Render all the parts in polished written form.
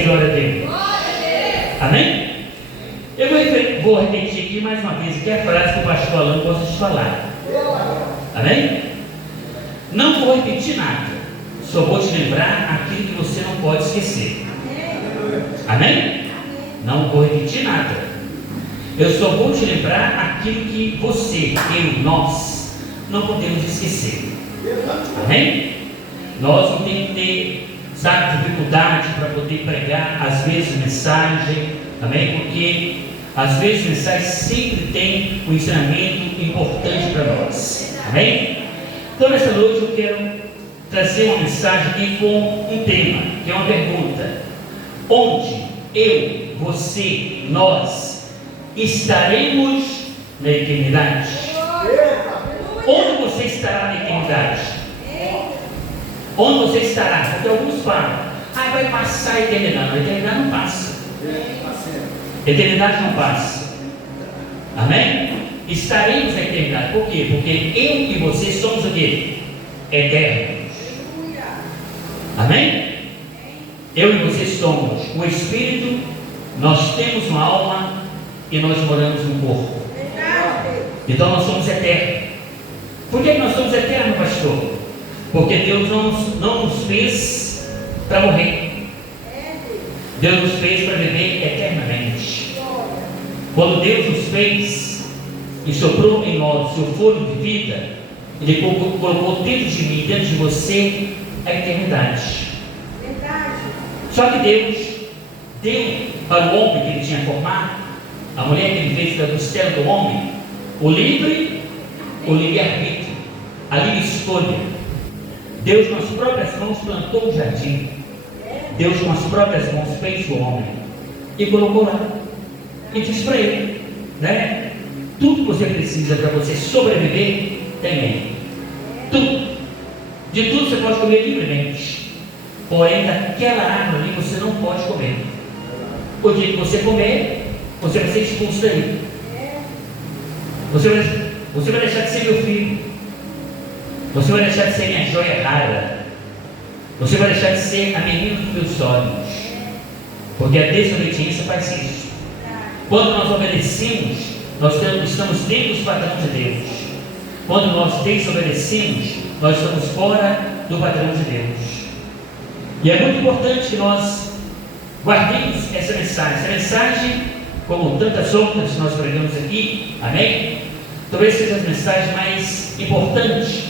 Glória a Deus. Amém? Eu vou repetir aqui mais uma vez, que é a frase que o pastor Alan gosta de falar. Amém? Não vou repetir nada, só vou te lembrar aquilo que você não pode esquecer. Amém? Não vou repetir nada, eu só vou te lembrar aquilo que você, eu, nós não podemos esquecer. Amém? Nós não temos que ter, dificuldade para poder pregar às vezes mensagem. Amém? Porque às vezes mensagem sempre tem um ensinamento importante para nós. Amém? Então nessa noite eu quero trazer uma mensagem aqui com um tema, que é uma pergunta: onde eu, você, nós estaremos na eternidade? Onde você estará na eternidade? Onde você estará? Porque alguns falam: vai passar a eternidade. A eternidade não passa. A eternidade não passa. Amém? Estaremos na eternidade. Por quê? Porque eu e você somos o quê? Eternos. Amém? Eu e você somos o Espírito, nós temos uma alma e nós moramos no corpo. Então nós somos eternos. Por que nós somos eternos, pastor? Porque Deus não nos fez para morrer. Deus nos fez para viver eternamente. Quando Deus nos fez e soprou em nós o seu fôlego de vida, Ele colocou dentro de mim, dentro de você, a eternidade. Só que Deus deu para o homem que Ele tinha formado, a mulher que Ele fez da costela do homem, o livre-arbítrio, a livre escolha. Deus com as próprias mãos plantou o jardim. Deus com as próprias mãos fez o homem e colocou lá e disse para ele, né? Tudo que você precisa para você sobreviver, tem aí. Tudo. De tudo você pode comer livremente. Porém, daquela árvore ali você não pode comer. O dia que você comer, você vai ser expulso daí. Você vai deixar de ser meu filho. Você vai deixar de ser minha joia rara. Você vai deixar de ser a menina dos meus olhos. Porque a desobediência faz isso. Quando nós obedecemos, nós estamos dentro dos padrões de Deus. Quando nós desobedecemos, nós estamos fora do padrão de Deus. E é muito importante que nós guardemos essa mensagem. Essa mensagem, como tantas outras que nós pregamos aqui, amém? Talvez seja a mensagem mais importante,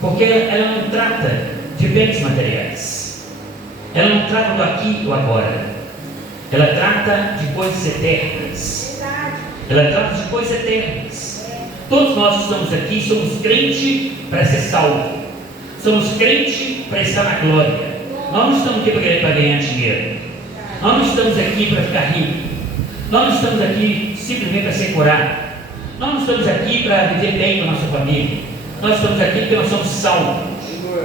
porque ela não trata de bens materiais, ela não trata do aqui e do agora, ela trata de coisas eternas, ela trata de coisas eternas. Todos nós que estamos aqui somos crentes para ser salvos, somos crentes para estar na glória. Nós não estamos aqui para ganhar dinheiro, nós não estamos aqui para ficar rico, nós não estamos aqui simplesmente para ser curado, nós não estamos aqui para viver bem com a nossa família. Nós estamos aqui porque nós somos salvos,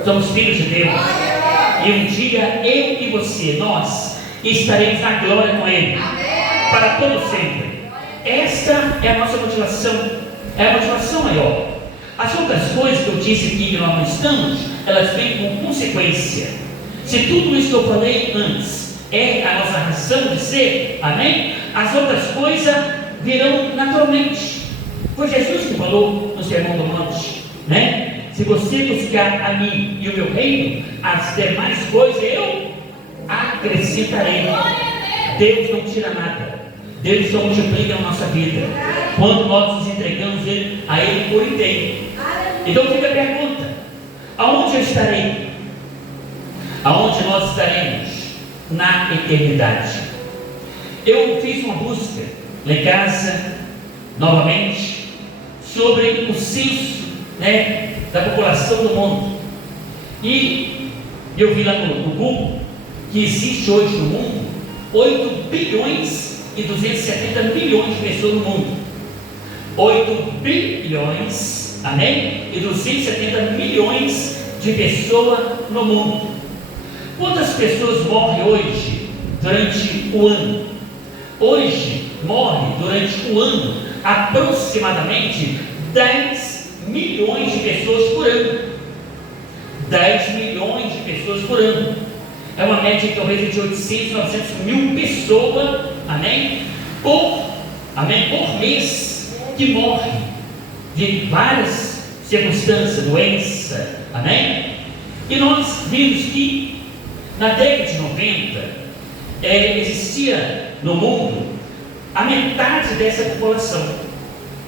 somos filhos de Deus. E um dia eu e você, nós estaremos na glória com Ele, para todo sempre. Esta é a nossa motivação, é a motivação maior. As outras coisas que eu disse aqui que nós não estamos, elas vêm com consequência. Se tudo isso que eu falei antes é a nossa razão de ser, amém? As outras coisas virão naturalmente. Foi Jesus que falou no Sermão do Monte, né? Se você buscar a mim e o meu reino, as demais coisas eu acrescentarei. Deus não tira nada, Deus só multiplica na nossa vida quando nós nos entregamos a Ele por inteiro. Então fica a pergunta: aonde eu estarei? Aonde nós estaremos? Na eternidade. Eu fiz uma busca lá em casa, novamente, sobre o censo, né, da população do mundo. E eu vi lá no Google que existe hoje no mundo 8 bilhões e 270 milhões de pessoas no mundo. 8 bilhões, amém? E 270 milhões de pessoas no mundo. Quantas pessoas morrem hoje durante o ano? Hoje morre durante o ano aproximadamente 10 milhões de pessoas por ano. 10 milhões de pessoas por ano. é uma média talvez de 800, 900 mil pessoas, amém? Por mês, que morrem de várias circunstâncias, doença, amém? E nós vimos que na década de 90 existia no mundo a metade dessa população.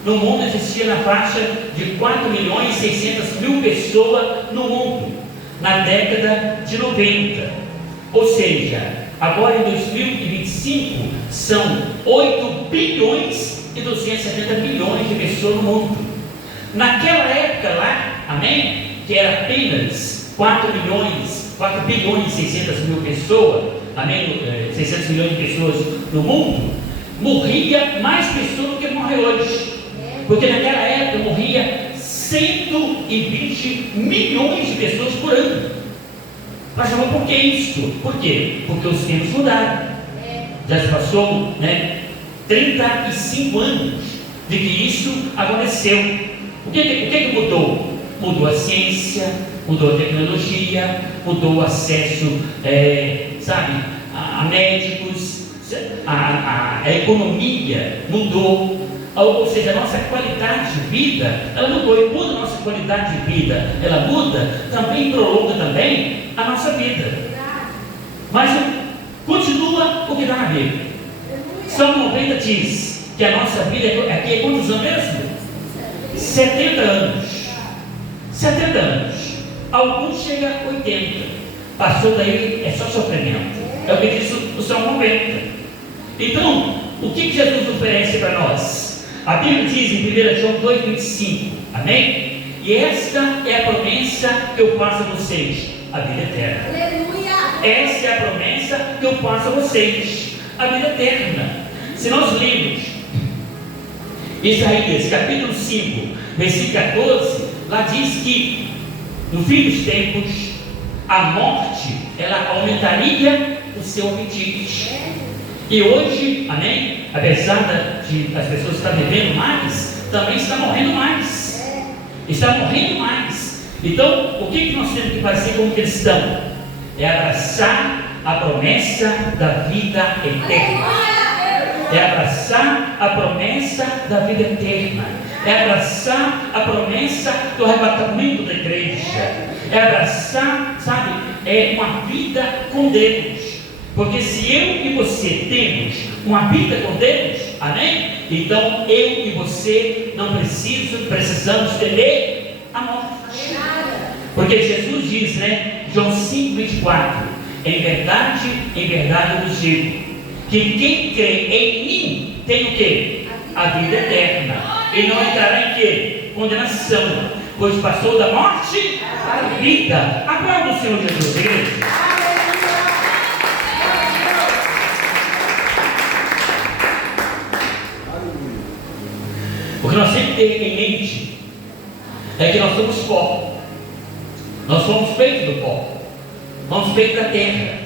No mundo existia na faixa de 4.600.000 pessoas no mundo, na década de 90. Ou seja, agora em 2025 são 8 bilhões e 270 milhões de pessoas no mundo. Naquela época lá, amém? Que era apenas 4 bilhões e 600 mil pessoas, amém? 600 milhões de pessoas no mundo, morria mais pessoas do que morre hoje. Porque naquela época morria 120 milhões de pessoas por ano. Mas por que isso? Por quê? Porque os tempos mudaram. Já se passou 35 anos de que isso aconteceu. O que mudou? Mudou a ciência, mudou a tecnologia, mudou o acesso a médicos, a economia mudou. Ou seja, a nossa qualidade de vida, ela mudou. E muda a nossa qualidade de vida, ela muda, também prolonga também a nossa vida. Mas continua o que está na Bíblia. Salmo 90 diz que a nossa vida aqui é quantos anos mesmo? 70 anos. 70 anos. Alguns chegam a 80. Passou daí, é só sofrimento. É o que diz o Salmo 90. Então, o que Jesus oferece para nós? A Bíblia diz em 1 João 2,25, amém? E esta é a promessa que eu faço a vocês, a vida eterna. Aleluia! Essa é a promessa que eu faço a vocês, a vida eterna. Se nós lermos Isaías capítulo 5, versículo 14, lá diz que no fim dos tempos a morte, ela aumentaria o seu apetite. E hoje, amém? Apesar de as pessoas estarem vivendo mais, também está morrendo mais. Está morrendo mais. Então, o que nós temos que fazer como cristão? É abraçar a promessa da vida eterna. É abraçar a promessa da vida eterna. É abraçar a promessa do arrebatamento da igreja. É abraçar, uma vida com Deus. Porque se eu e você temos uma vida com Deus, amém? Então eu e você não precisamos temer a morte. Porque Jesus diz, João 5,24, em verdade eu vos digo, que quem crê em mim tem o quê? A vida eterna. E não entrará em quê? Condenação, pois passou da morte para a vida. Aplauda o Senhor Jesus, igreja. O que nós temos que ter em mente é que nós somos pó. Nós somos feitos do pó. Somos feitos da terra.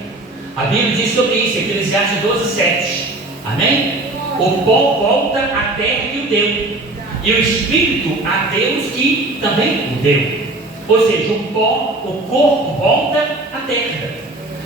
A Bíblia diz sobre isso, Eclesiastes 12:7. Amém? O pó volta à terra que o deu, e o Espírito a Deus que também o deu. Ou seja, o pó, o corpo volta à terra.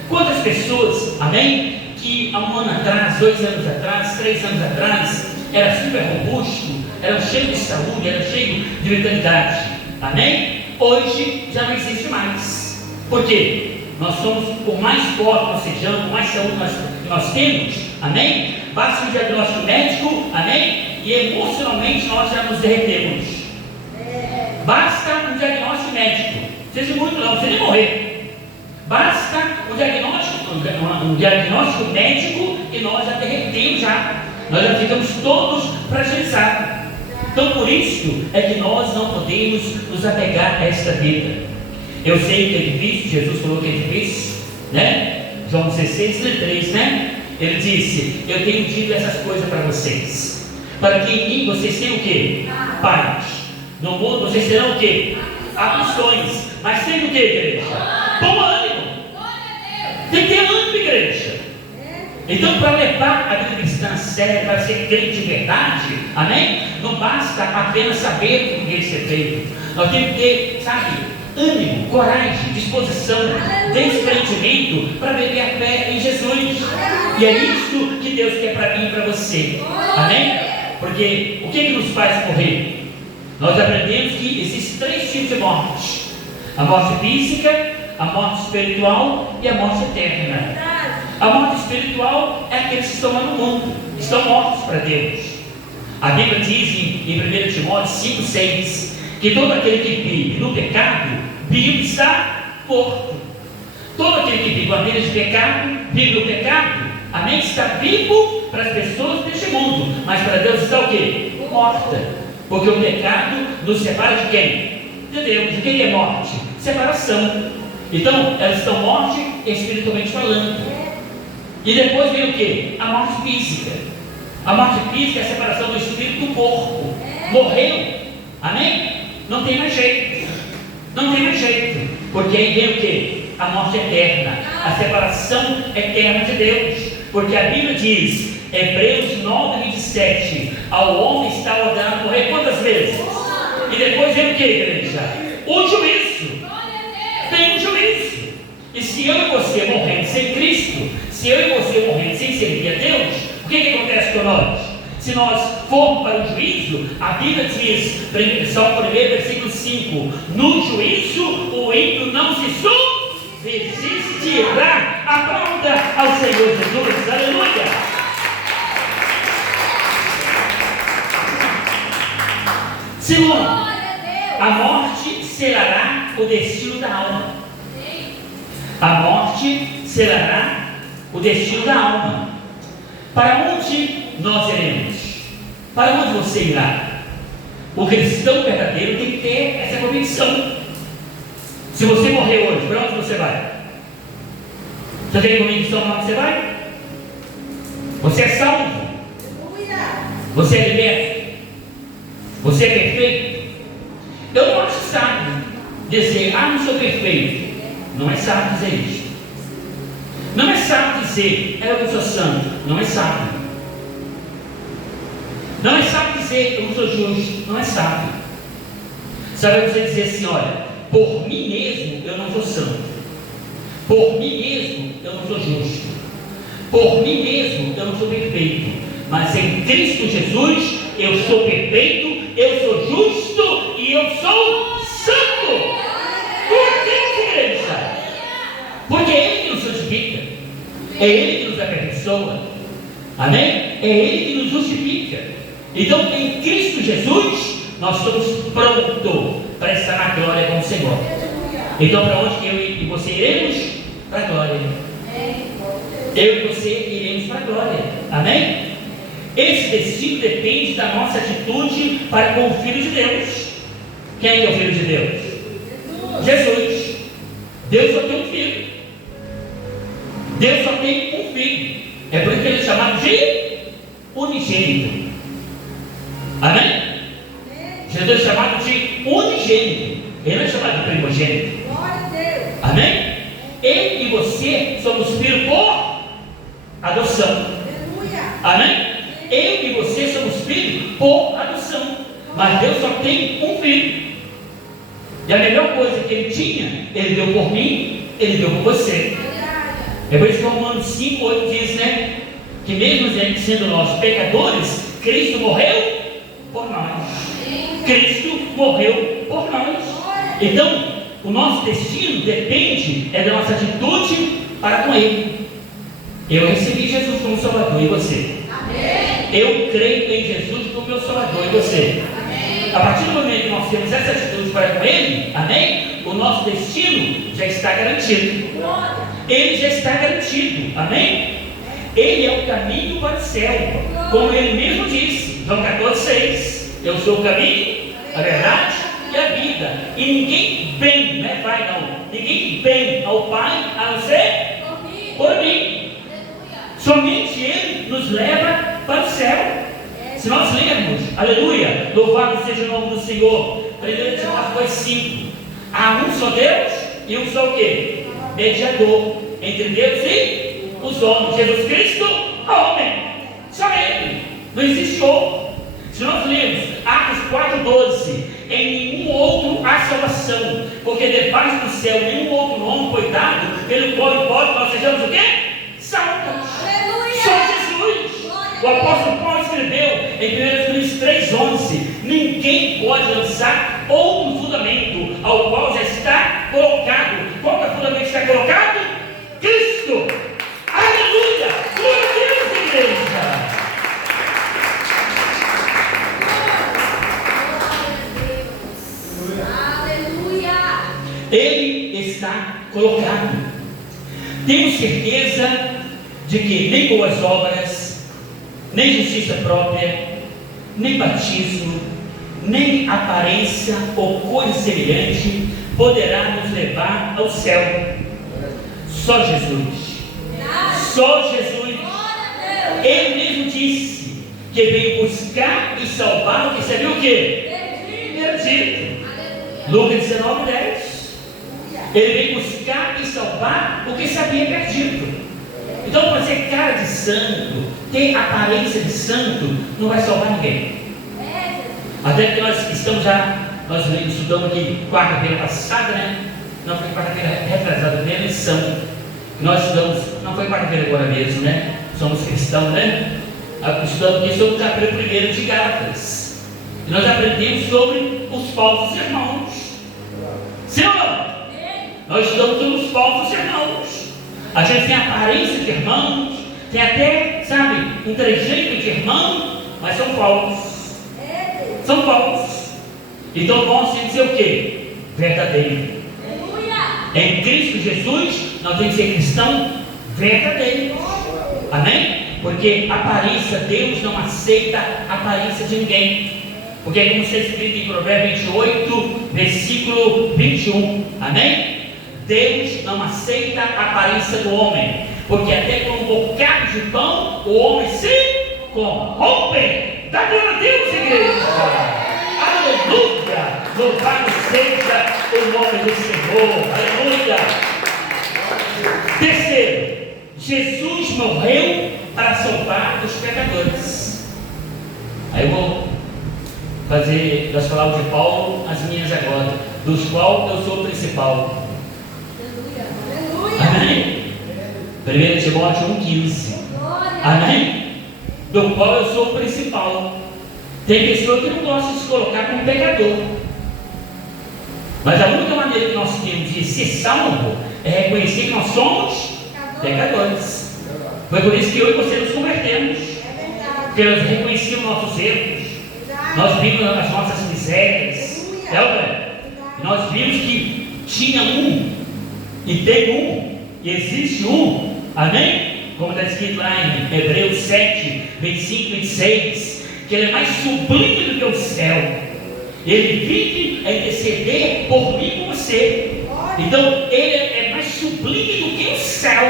Quantas pessoas, amém, que há um ano atrás, 2 anos atrás, 3 anos atrás, era super robusto, era cheio de saúde, era cheio de vitalidade, amém? Hoje já não existe mais. Por quê? Nós somos, por mais forte nós sejamos, por mais saúde nós temos, amém? Basta um diagnóstico médico, amém? E emocionalmente nós já nos derretemos. Basta um diagnóstico médico, seja muito não, você nem morrer. Basta um diagnóstico médico e nós já derretemos já. Nós já ficamos todos fragilizados. Então por isso é que nós não podemos nos apegar a esta vida. Eu sei que é difícil, Jesus falou que é difícil, João 16:3, Ele disse, eu tenho dito essas coisas para vocês, para que em mim vocês tenham o quê? Paz. No mundo vocês terão o quê? Aflições. Mas tem o quê, igreja? Bom ânimo. Tem que ter ânimo, igreja. Então, para levar a vida cristã a sério, para ser crente de verdade, amém? Não basta apenas saber o que tem que ser feito. Nós temos que ter, ânimo, coragem, disposição, desprendimento para viver a fé em Jesus. E é isso que Deus quer para mim e para você. Amém? Porque o que nos faz morrer? Nós aprendemos que existem 3 tipos de morte: a morte física, a morte espiritual e a morte eterna. A morte espiritual é aqueles que estão lá no mundo, estão mortos para Deus. A Bíblia diz em 1 Timóteo 5,6 que todo aquele que vive no pecado, vive e está morto. Todo aquele que vive uma vida de pecado, vive no pecado, amém? Está vivo para as pessoas deste mundo, mas para Deus está o quê? Morta. Porque o pecado nos separa de quem? De Deus. De quem é morte? Separação. Então, elas estão mortas espiritualmente falando. E depois vem o quê? A morte física. A morte física é a separação do espírito do corpo. Morreu. Amém? Não tem mais jeito. Não tem mais jeito. Porque aí vem o quê? A morte eterna. A separação eterna de Deus. Porque a Bíblia diz, Hebreus 9:27, ao homem está ordenado morrer quantas vezes? E depois vem o que, igreja? O juízo. Tem um juízo. E se eu e você morrendo sem Cristo, se eu e você morrendo sem servir a Deus, o que acontece com nós? Se nós formos para o juízo, a Bíblia diz, Salmo 1, versículo 5, no juízo o ímpio não se subsistirá. Aplauda ao Senhor Jesus, aleluia. Segundo, a morte selará o destino da alma. A morte selará o destino da alma. Para onde nós iremos? Para onde você irá? O cristão verdadeiro tem que ter essa convicção. Se você morrer hoje, para onde você vai? Você tem convicção para onde você vai? Você é salvo? Você é liberto? Você é perfeito? Eu não acho sábio dizer, não sou perfeito. Não é sábio dizer isso. Não é sábio dizer, eu não sou santo. Não é sábio. Não é sábio dizer, eu não sou justo. Não é sábio. Sabe você dizer assim, olha, por mim mesmo eu não sou santo. Por mim mesmo eu não sou justo. Por mim mesmo eu não sou perfeito. Mas em Cristo Jesus eu sou perfeito, eu sou justo e eu sou santo. Por que, igreja? Porque é Ele que nos santifica, é Ele que nos aperfeiçoa, amém? É Ele que nos justifica. Então, em Cristo Jesus, nós estamos prontos para estar na glória com o Senhor. Então, para onde que eu e você iremos? Para a glória. Eu e você iremos para a glória, amém? Esse destino depende da nossa atitude para com o Filho de Deus. Quem é o Filho de Deus? Jesus. Deus só tem um filho. Deus só tem um filho. É por isso que ele é chamado de unigênito. Amém? Jesus é chamado de unigênito. Ele não é chamado de primogênito. Amém? Eu e você somos filhos por adoção. Amém? Eu e você somos filhos por adoção. Mas Deus só tem um filho. E a melhor coisa que Ele tinha, Ele deu por mim, Ele deu por você. É por isso que Romanos 5:8 diz, né? Que mesmo sendo nós pecadores, Cristo morreu por nós. Cristo morreu por nós. Então, o nosso destino depende da nossa atitude para com Ele. Eu recebi Jesus como Salvador, e você? Eu creio em Jesus como meu Salvador, e você? Amém. A partir do momento que nós temos essa atitude para com Ele, amém? O nosso destino já está garantido. Ele já está garantido, amém? Ele é o caminho para o céu, como Ele mesmo disse, João 14:6. Eu sou o caminho, a verdade e a vida. E ninguém vem, não é Pai não, ninguém vem ao Pai a não ser por mim. Somente Ele nos leva para o céu. Se nós lermos, aleluia, louvado seja o nome do Senhor, 1 Timóteo 2:5. Há um só Deus e um só o quê? Mediador entre Deus e os homens. Jesus Cristo, homem. Só Ele. Não existe outro. Se nós lermos Atos 4:12, em nenhum outro há salvação, porque debaixo do céu nenhum outro nome foi dado, pelo qual importa nós sejamos o quê? Salvos. Só Jesus. O apóstolo Paulo escreveu em 1 Coríntios 3,11: ninguém pode lançar outro fundamento ao qual já está colocado. Qual é o fundamento que está colocado? Cristo. Aleluia! Glória a Deus, igreja! Ele está colocado. Temos certeza de que nem boas obras, nem justiça própria, nem batismo, nem aparência ou coisa semelhante poderá nos levar ao céu. Só Jesus. Só Jesus. Ele mesmo disse que veio buscar e salvar o que sabia o quê? Perdido. Lucas 19:10. Ele veio buscar e salvar o que sabia perdido. Então, fazer cara de santo, ter aparência de santo, não vai salvar ninguém. Até que nós estamos nós estudamos aqui quarta-feira passada, né? Não foi quarta-feira retrasada, tem a lição. Nós estudamos, não foi quarta-feira agora mesmo, né? Somos cristãos, né? Estudamos aqui sobre o capítulo 1 de Gálatas. E nós aprendemos sobre os falsos irmãos. Sim ou não? Nós estudamos sobre os falsos irmãos. A gente tem aparência de irmãos, tem até, sabe, um trejeito de irmão, mas são falsos. São falsos. Então nós temos que ser o quê? Verdadeiro. Em Cristo Jesus, nós temos que ser cristão verdadeiro. Amém? Porque aparência, Deus não aceita a aparência de ninguém. Porque como está escrito em Provérbios 28, versículo 21. Amém? Deus não aceita a aparência do homem, porque até com um bocado de pão o homem se corrompe. Dá glória a Deus, igreja. Aleluia. Louvado seja o nome do Senhor. Aleluia. Terceiro, Jesus morreu para salvar os pecadores. Aí eu vou fazer das palavras de Paulo as minhas agora, dos quais eu sou o principal. Amém? 1 Timóteo 1,15. Amém? Do qual eu sou o principal. Tem pessoa que não gosta de se colocar como pecador. Mas a única maneira que nós temos de ser salvo é reconhecer que nós somos pecadores. Foi por isso que eu e você nos convertemos. Porque nós reconhecemos nossos erros. Nós vimos as nossas misérias. Nós vimos que tinha e tem e existe amém? Como está escrito lá em Hebreus 7, 25, 26, que ele é mais sublime do que o céu. Ele vive a interceder por mim e por você. Então ele é mais sublime do que o céu.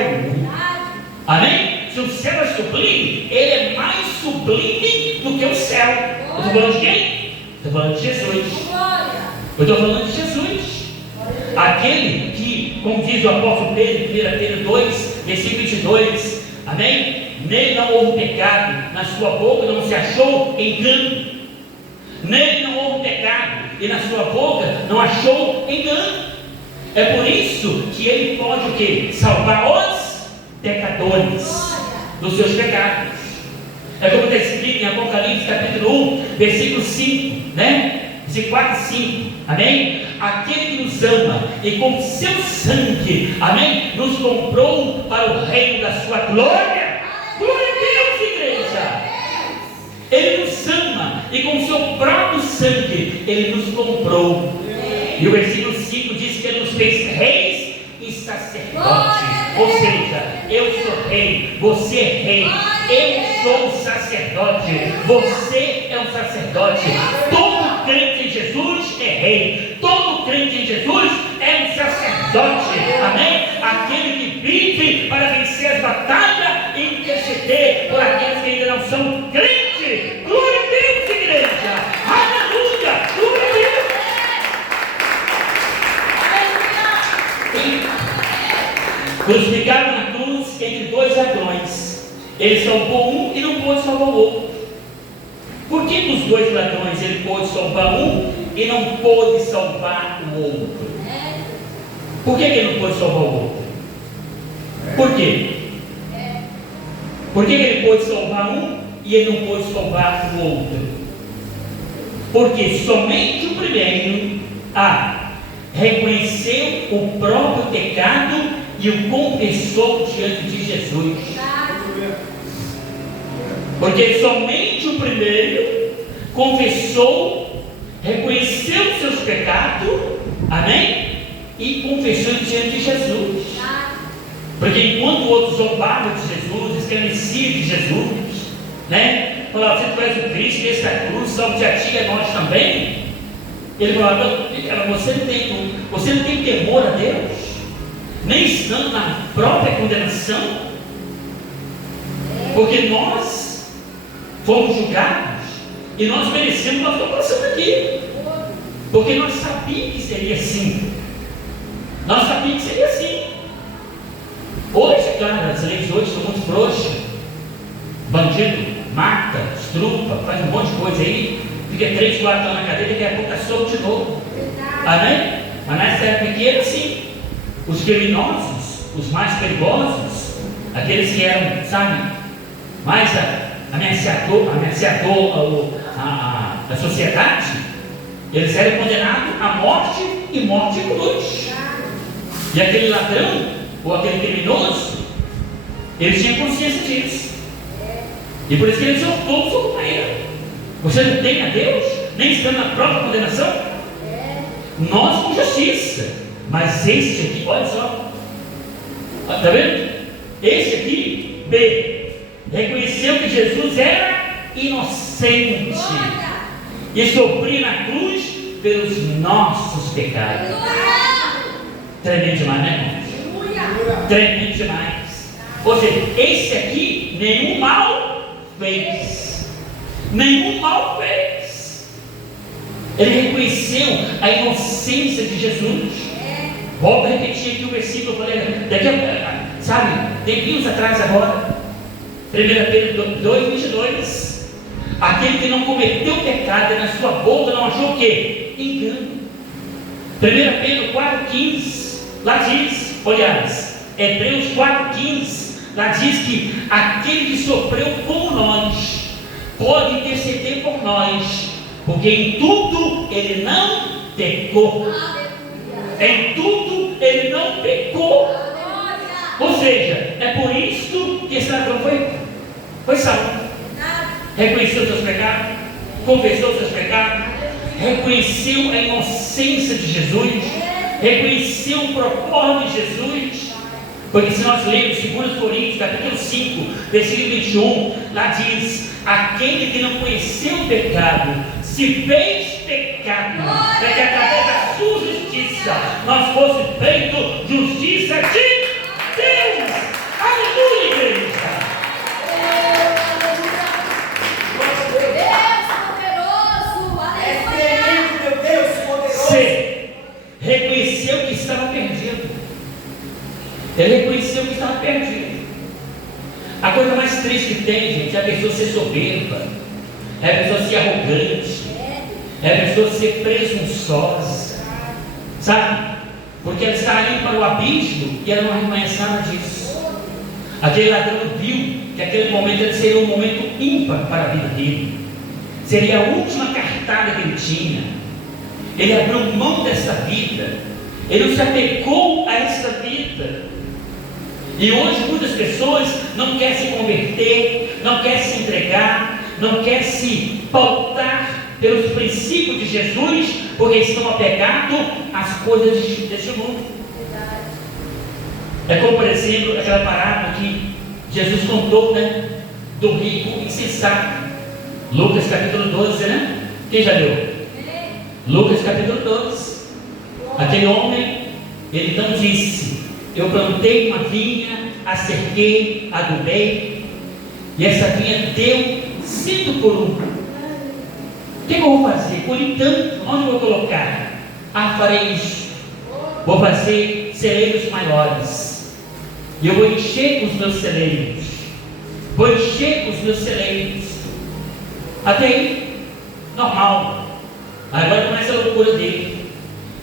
Amém? Se o céu é sublime, ele é mais sublime do que o céu. Eu estou falando de quem? Estou falando de Jesus. Eu estou falando de Jesus. Aquele que, como diz o apóstolo Pedro, 1 Pedro 2, versículo 22, amém? Nele não houve pecado, na sua boca não se achou engano. Nele não houve pecado, e na sua boca não achou engano. É por isso que ele pode o quê? Salvar os pecadores dos seus pecados. É como está escrito em Apocalipse capítulo 1, versículo 5, né? Versículo 4 e 5, amém? Aquele que nos ama e com seu sangue, amém, nos comprou para o reino da sua glória. Glória a Deus, igreja. Ele nos ama e com seu próprio sangue ele nos comprou. E o versículo 5 diz que ele nos fez reis e sacerdotes. Ou seja, eu sou rei, você é rei, eu sou um sacerdote, você é um sacerdote. Todo crente em Jesus é rei, todo crente em Jesus é um sacerdote, amém? Aquele que vive para vencer as batalhas e interceder por aqueles que ainda não são crentes. Glória a Deus, igreja, aleluia, glória a Deus. Crucificado na cruz entre dois ladrões, ele salvou um e não pôde salvar o outro. Por que dos dois ladrões ele pôde salvar um e não pôde salvar o outro? Por que ele não pôde salvar o outro? Por quê? Por que ele pôde salvar um e ele não pôde salvar o outro? Porque somente o primeiro reconheceu o próprio pecado e o confessou diante de Jesus. Porque somente o primeiro confessou, reconheceu os seus pecados, amém? E confessou diante de Jesus. Porque enquanto o outro zombava de Jesus, escarnecia de Jesus, né? Falava, se tu és o Cristo, desce da cruz, salve a ti e a nós também. Ele falava, você não tem temor a Deus, nem estando na própria condenação, porque nós fomos julgados e nós merecemos, nós estamos passando aqui, porque nós sabíamos que seria assim. Nós sabíamos que seria assim. Hoje, cara, as leis hoje estão muito frouxas. Bandido mata, estrupa, faz um monte de coisa aí, fica 3, 4 anos na cadeia, daqui a pouco está solto de novo. Amém? Mas nessa época aqui era assim. Os criminosos, os mais perigosos, aqueles que eram, sabe, mais ameaçador a sociedade, eles eram condenados à morte e morte em cruz. E aquele ladrão, ou aquele criminoso, ele tinha consciência disso. E por isso que ele soltou o companheiro. Você não tem a Deus, nem estando na própria condenação? Nós com justiça. Mas este aqui, olha só. Está vendo? Este aqui, B, reconheceu que Jesus era inocente e sofria na cruz pelos nossos pecados. Tremendo demais, né, irmãos? Tremendo demais. Ou seja, esse aqui nenhum mal fez. Nenhum mal fez. Ele reconheceu a inocência de Jesus. Volto a repetir aqui o versículo, eu falei, daqui a, sabe, tempinhos atrás agora, 1 Pedro 2:22, aquele que não cometeu pecado na sua boca não achou o quê? Engano. 1 Pedro 4:15, lá diz, aliás, Hebreus 4:15, lá diz que aquele que sofreu como nós, pode interceder por nós, porque em tudo ele não pecou. Em tudo ele não pecou. Ou seja, é por isso que esse ladrão foi salvo. Reconheceu seus pecados, confessou seus pecados, reconheceu a inocência de Jesus, reconheceu o propósito de Jesus. Porque se nós lermos 2 Coríntios capítulo 5, versículo 21, lá diz, aquele que não conheceu o pecado, se fez pecado, para que através da sua justiça nós fosse feito justiça de Deus. Aleluia, igreja. Deus poderoso. C, reconheceu que estava perdido. Ele reconheceu que estava perdido. A coisa mais triste que tem, gente, é a pessoa ser soberba, é a pessoa ser arrogante, é a pessoa ser presunçosa, sabe? Porque ela está ali para o abismo e ela não reconhece nada disso. Aquele ladrão viu que aquele momento seria um momento ímpar para a vida dele, seria a última cartada que ele tinha. Ele abriu mão dessa vida, ele não se apegou a essa vida. E hoje muitas pessoas não querem se converter, não querem se entregar, não querem se pautar pelos princípios de Jesus, porque estão apegados às coisas deste mundo. É como, por exemplo, aquela parábola que Jesus contou, né, do rico insensato. Lucas capítulo 12, né? Quem já leu? Lucas capítulo 12. Aquele homem, ele então disse: eu plantei uma vinha, a cerquei, adubei, e essa vinha deu 100 por 1. O que eu vou fazer? Por entanto, onde eu vou colocar? Farei isso. Vou fazer celeiros maiores. E eu vou encher os meus celeiros. Vou encher os meus celeiros. Até aí, normal. Agora começa a loucura dele.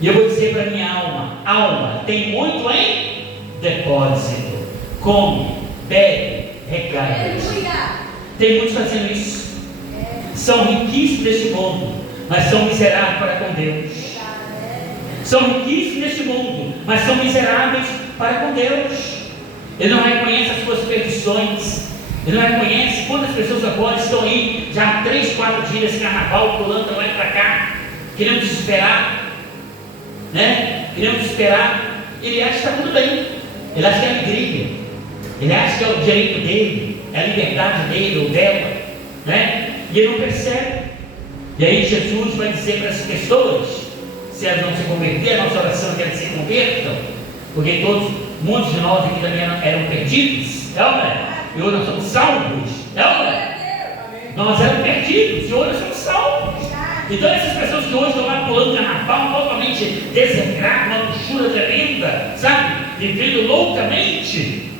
E eu vou dizer para minha alma: alma, tem muito em depósito. Come, bebe, recarga. Tem muitos fazendo isso. São riquíssimos neste mundo, mas são miseráveis para com Deus. São riquíssimos neste mundo, mas são miseráveis para com Deus. Ele não reconhece as suas perdições. Ele não reconhece quantas pessoas agora estão aí já há 3, 4 dias, carnaval, pulando para lá e para cá, querendo desesperar, né? Querendo desesperar. Ele acha que está tudo bem. Ele acha que é alegria. Ele acha que é o direito dele, é a liberdade dele ou dela, né? E ele não percebe. E aí Jesus vai dizer para as pessoas, se elas não se converterem, a nossa oração é que elas se convertam, porque muitos de nós aqui também eram perdidos, é ou não é? E hoje nós somos salvos, é ou não é? Nós éramos perdidos e hoje nós somos salvos. Então essas pessoas que hoje estão lá pulando carnaval, totalmente desengradas, uma luxúria tremenda, sabe? Vivendo loucamente,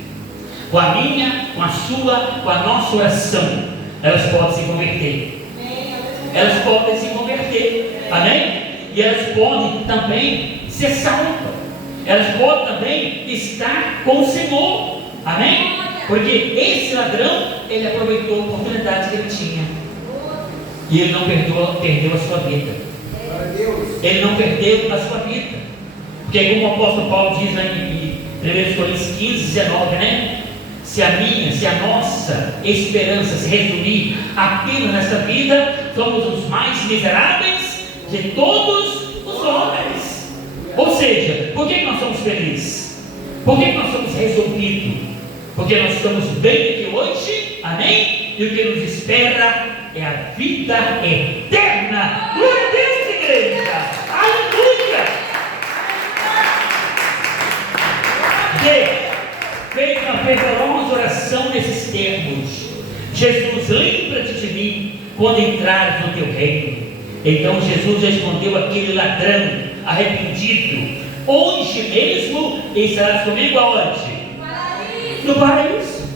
com a minha, com a sua, com a nossa oração, elas podem se converter. Elas podem se converter, amém? E elas podem também ser salvas. Elas podem também estar com o Senhor, amém? Porque esse ladrão, ele aproveitou a oportunidade que ele tinha. E ele não perdeu a sua vida. Ele não perdeu a sua vida. Porque como o apóstolo Paulo diz em 1 Coríntios 15, 19, né? Se a nossa esperança se resumir apenas nesta vida, somos os mais miseráveis de todos os homens. Ou seja, por que nós somos felizes? Por que nós somos resolvidos? Porque nós estamos bem aqui hoje, amém? E o que nos espera é a vida eterna. Glória a Deus, igreja! Aleluia! Fez uma fervorosa oração nesses termos: Jesus, lembra-te de mim quando entrares no teu reino. Então Jesus respondeu àquele ladrão arrependido: hoje mesmo estarás comigo aonde? No paraíso.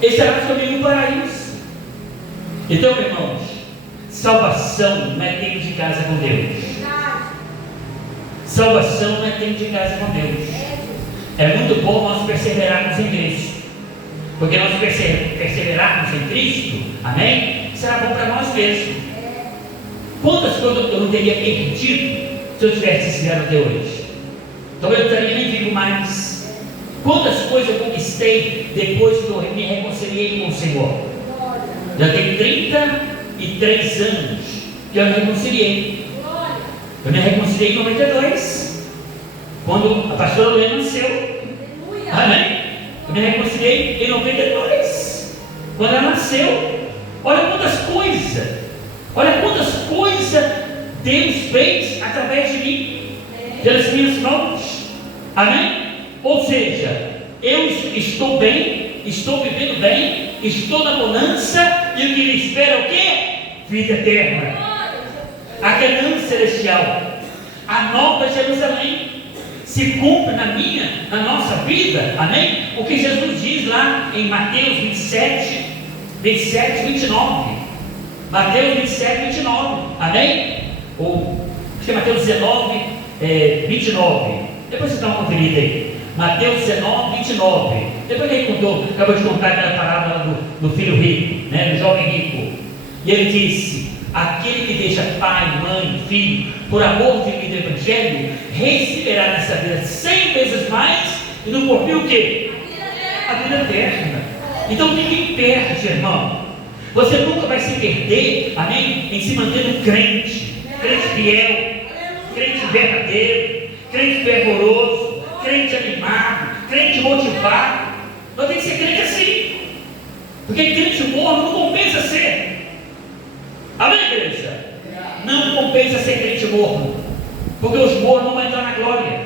Estarás comigo no paraíso. Então, irmãos, salvação não é tempo de casa com Deus. Salvação não é tempo de casa com Deus. É muito bom nós perseverarmos em Cristo, porque nós perseverarmos em Cristo, amém? Será bom para nós mesmos. Quantas coisas eu não teria perdido se eu tivesse estudado até hoje? Talvez eu não estaria nem vivo mais. Quantas coisas eu conquistei depois que eu me reconciliei com o Senhor? Já tem 33 anos que eu me reconciliei. Eu me reconciliei em 92, quando a pastora Luana nasceu. Amém? Eu me reconciliei em 92, quando ela nasceu. Olha quantas coisas Deus fez através de mim, pelas minhas mãos. Amém? Ou seja, eu estou bem, estou vivendo bem, estou na bonança, e o que me espera é o quê? Vida eterna, a Canaã celestial, a nova Jerusalém. Se cumpre na nossa vida, amém? O que Jesus diz lá em Mateus 27, 29. Mateus 27, 29, amém? Ou acho que é Mateus 19, 29. Depois você dá uma conferida aí. Mateus 19, 29. Depois que ele acabou de contar aquela parábola do filho rico, né, do jovem rico. E ele disse: aquele que deixa pai, mãe, filho, por amor de mim do Evangelho, receberá nessa vida 100 vezes mais, e no por o quê? A vida eterna. Então ninguém perde, irmão. Você nunca vai se perder, amém? Em se manter crente fiel, crente verdadeiro, crente fervoroso, crente animado, crente motivado. Nós temos que ser crente assim, porque crente morno não compensa ser. Amém, igreja? Não compensa ser crente morno, porque os mornos não vão entrar na glória.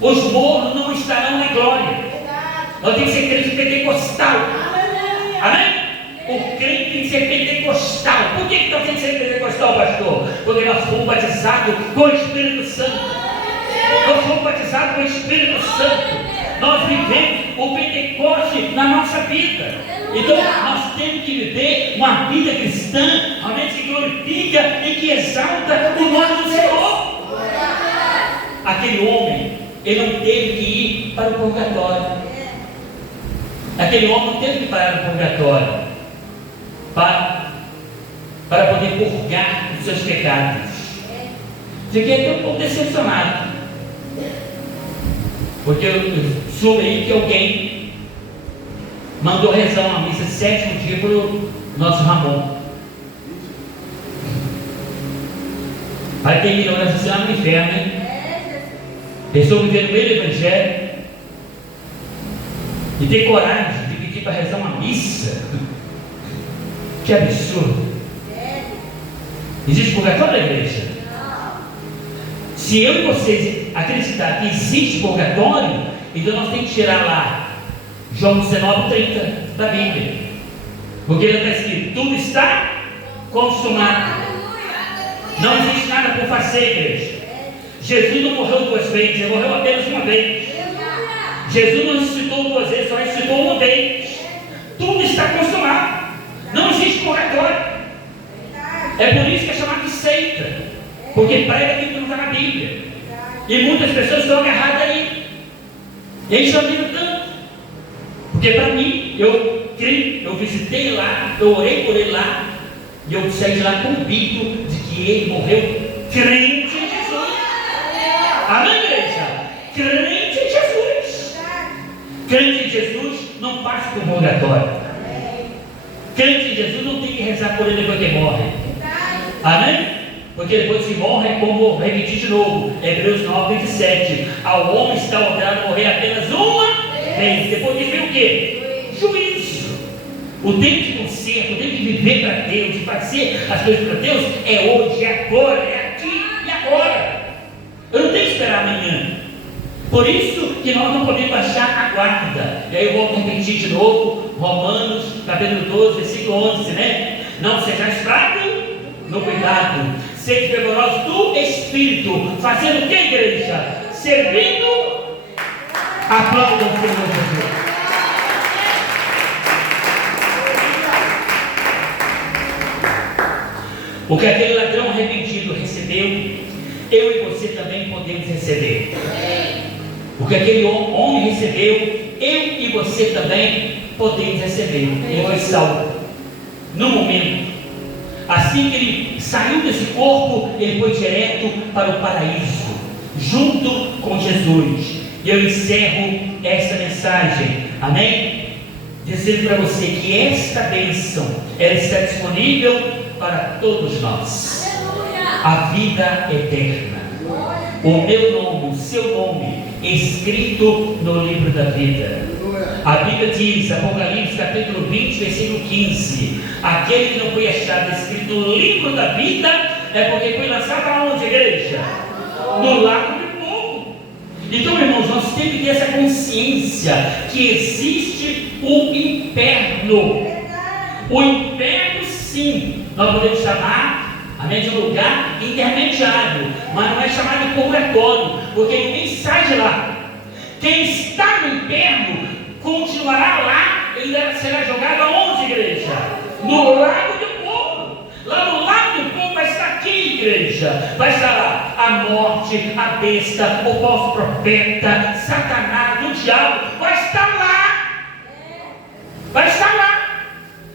Os mornos não estarão na glória. Nós temos que ser crente pentecostal. Amém? O crente tem que ser pentecostal. Por que nós temos que ser pentecostal, pastor? Porque nós fomos batizados com o Espírito Santo. Nós fomos batizados com o Espírito Santo. Nós vivemos o Pentecoste na nossa vida. Então nós temos que viver uma vida cristã, realmente que glorifica e que exalta o nome do Senhor. aquele homem, ele não teve que ir para o purgatório. Aquele homem não teve que parar no purgatório para poder purgar os seus pecados. Fiquei até um pouco decepcionado, porque eu soube aí que alguém mandou rezar uma missa 7º dia para o nosso Ramon. Aí tem ignorância lá no inferno, hein? Pessoa vivendo no meio do evangelho e ter coragem de pedir para rezar uma missa. Que absurdo! Existe purgatório na igreja? Se eu e vocês acreditar que existe purgatório, então nós temos que tirar lá João 19:30 da Bíblia, porque ele está escrito: tudo está consumado. Não existe nada por fazer, igreja. Jesus não morreu 2 vezes, ele morreu apenas uma vez. Jesus não ressuscitou 2 vezes, só ressuscitou uma vez. Tudo está consumado. Não existe purgatório. É por isso que é chamado de seita, porque prega aquilo que não está na Bíblia. E muitas pessoas estão agarradas aí. E eles estão vindo tanto. Porque para mim, eu creio, eu visitei lá, eu orei por ele lá, e eu saí de lá convicto de que ele morreu crente em Jesus. Amém, igreja? Crente em Jesus. Crente em Jesus não passa por purgatório. Crente em Jesus não tem que rezar por ele depois que morre. Amém? Porque depois que morre é como repetir de novo. Hebreus 9:27. Ao homem está ordenado morrer apenas uma vez. Depois disso vem o quê? Juízo. O tempo de conserto, o tempo de viver para Deus, de fazer as coisas para Deus, é hoje, é agora, é aqui e agora. Eu não tenho que esperar amanhã. Por isso que nós não podemos baixar a guarda. E aí eu volto a repetir de novo, Romanos, capítulo 12, versículo 11, né? Não sejais fracos no cuidado, sede fervorosos do Espírito, fazendo o que, igreja? Servindo a prova do Senhor Jesus. O que aquele ladrão arrependido recebeu, eu e você também podemos receber. O que aquele homem recebeu, eu e você também podemos receber. Ele foi salvo no momento. Assim que ele saiu desse corpo, ele foi direto para o paraíso, junto com Jesus. E eu encerro essa mensagem, amém? Dizendo para você que esta bênção, ela está disponível para todos nós. A vida eterna. O meu nome, o seu nome, escrito no livro da vida. A Bíblia diz, Apocalipse capítulo 20, versículo 15: aquele que não foi achado escrito no livro da vida é porque foi lançado aonde, igreja? No lago de fogo. Então, irmãos, nós temos que ter essa consciência que existe o inferno. O inferno, sim, nós podemos chamar, amém, de um lugar intermediário, mas não é chamado de purgatório, porque ninguém sai de lá. Quem está no inferno continuará lá, ele será jogado aonde, igreja? No lago de fogo. Lá no lago de fogo vai estar aqui, igreja. Vai estar lá a morte, a besta, o falso profeta, Satanás, o diabo. Vai estar lá. Vai estar lá.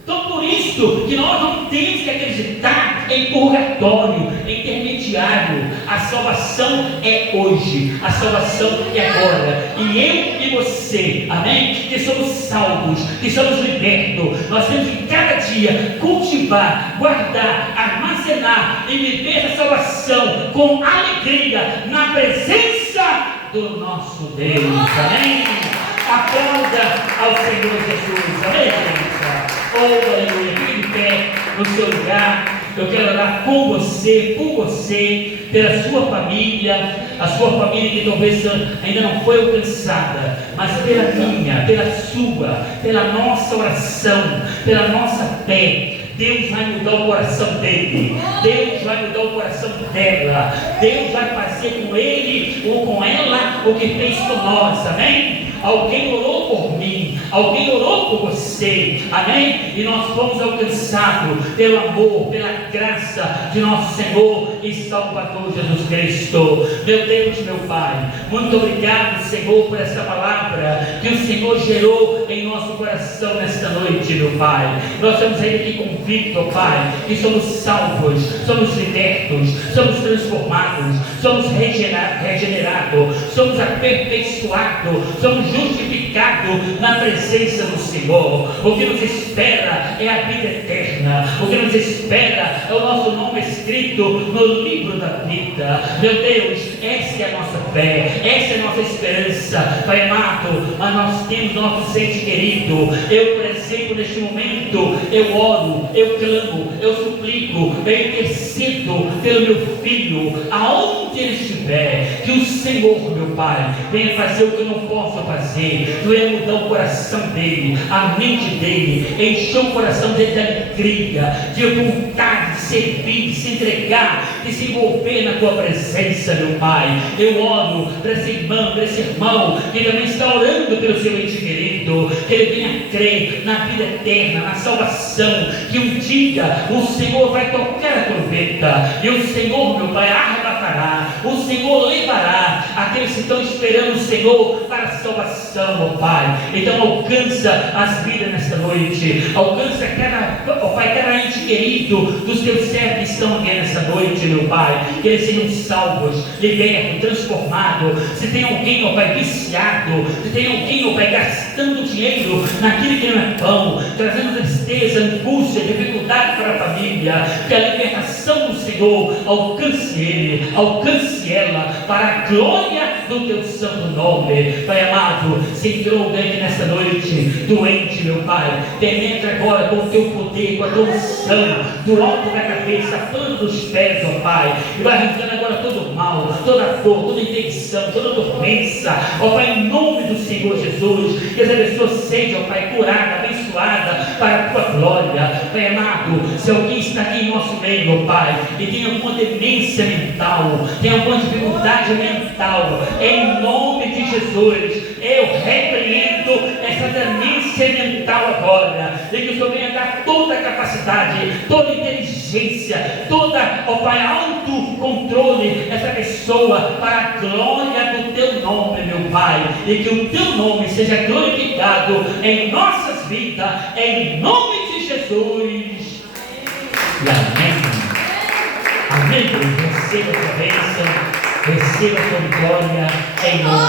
Então por isso que nós não temos que acreditar em purgatório, em intermediário. A salvação é hoje, a salvação é agora. E eu e você, amém? Que somos salvos, que somos libertos. Nós temos que cada dia cultivar, guardar, armazenar e viver essa salvação com alegria na presença do nosso Deus. Amém? Aplauda ao Senhor Jesus. Amém, igreja? Oh, aleluia. Fique de pé no seu lugar. Eu quero orar com você, por você, pela sua família, a sua família que talvez ainda não foi alcançada, mas pela minha, pela sua, pela nossa oração, pela nossa fé. Deus vai mudar o coração dele, Deus vai mudar o coração dela, Deus vai fazer com ele ou com ela o que fez por nós, amém? Alguém orou por mim, alguém orou por você, amém? E nós fomos alcançados pelo amor, pela graça de nosso Senhor e Salvador Jesus Cristo. Meu Deus, meu Pai, muito obrigado, Senhor, por essa palavra que o Senhor gerou em nosso coração nesta noite, meu Pai. Nós estamos aí aqui convictos, Pai, que somos salvos, somos libertos, somos transformados, somos regenerados, somos aperfeiçoados, somos justificados na presença do Senhor. O que nos espera é a vida eterna, o que nos espera é o nosso nome escrito no livro da vida. Meu Deus, essa é a nossa fé, essa é a nossa esperança, Pai amado. Mas nós temos nosso ente querido. Eu, por exemplo, neste momento, eu oro, eu clamo, eu suplico, eu intercedo pelo meu filho, aonde ele estiver, que o Senhor, meu Pai, venha fazer o que eu não posso fazer, que venha mudar o coração dele, a mente dele, encher o coração dele de alegria, de vontade de servir, de se entregar, de se envolver na tua presença, meu Pai. Eu oro para essa irmã, para esse irmão que também está orando pelo seu ente querido, que ele venha crer na vida eterna, na salvação, que um dia o Senhor vai tocar a trombeta e o Senhor, meu Pai, arrebatará, o Senhor levará aqueles que estão esperando o Senhor para a salvação, ó Pai. Então alcança as vidas nesta noite, alcança cada ente querido dos teus servos que estão aqui nessa noite, meu Pai, que eles sejam salvos, libertos, transformados. Se tem alguém, ó Pai, viciado, se tem alguém, ó Pai, gastando dinheiro naquilo que não é pão, trazendo tristeza, angústia, dificuldade para a família, que a libertação do Senhor alcance ele, alcance ela, para a glória do teu santo nome. Pai amado, se entrou alguém aqui nesta noite doente, meu Pai, penetra agora com o teu poder, com a tua unção, do alto da cabeça, plano dos pés, ó Pai, e vai arrancando agora todo mal, toda dor, toda infecção, toda doença, ó Pai, em nome do Senhor Jesus, que essa pessoa seja, ó Pai, curada, abençoada para a tua glória. Pai amado, se alguém está aqui em nosso meio, ó Pai, e tem alguma demência mental, tem alguma dificuldade mental, em nome de Jesus, eu repreendo essa demência mental agora, e que o Senhor venha dar toda a capacidade, toda a inteligência, toda, ó Pai, autocontrole essa pessoa para a glória do teu nome, meu Pai, e que o teu nome seja glorificado em nossas vidas, em nome de Jesus. E amém. Amém. Receba a tua bênção, receba a tua vitória em nome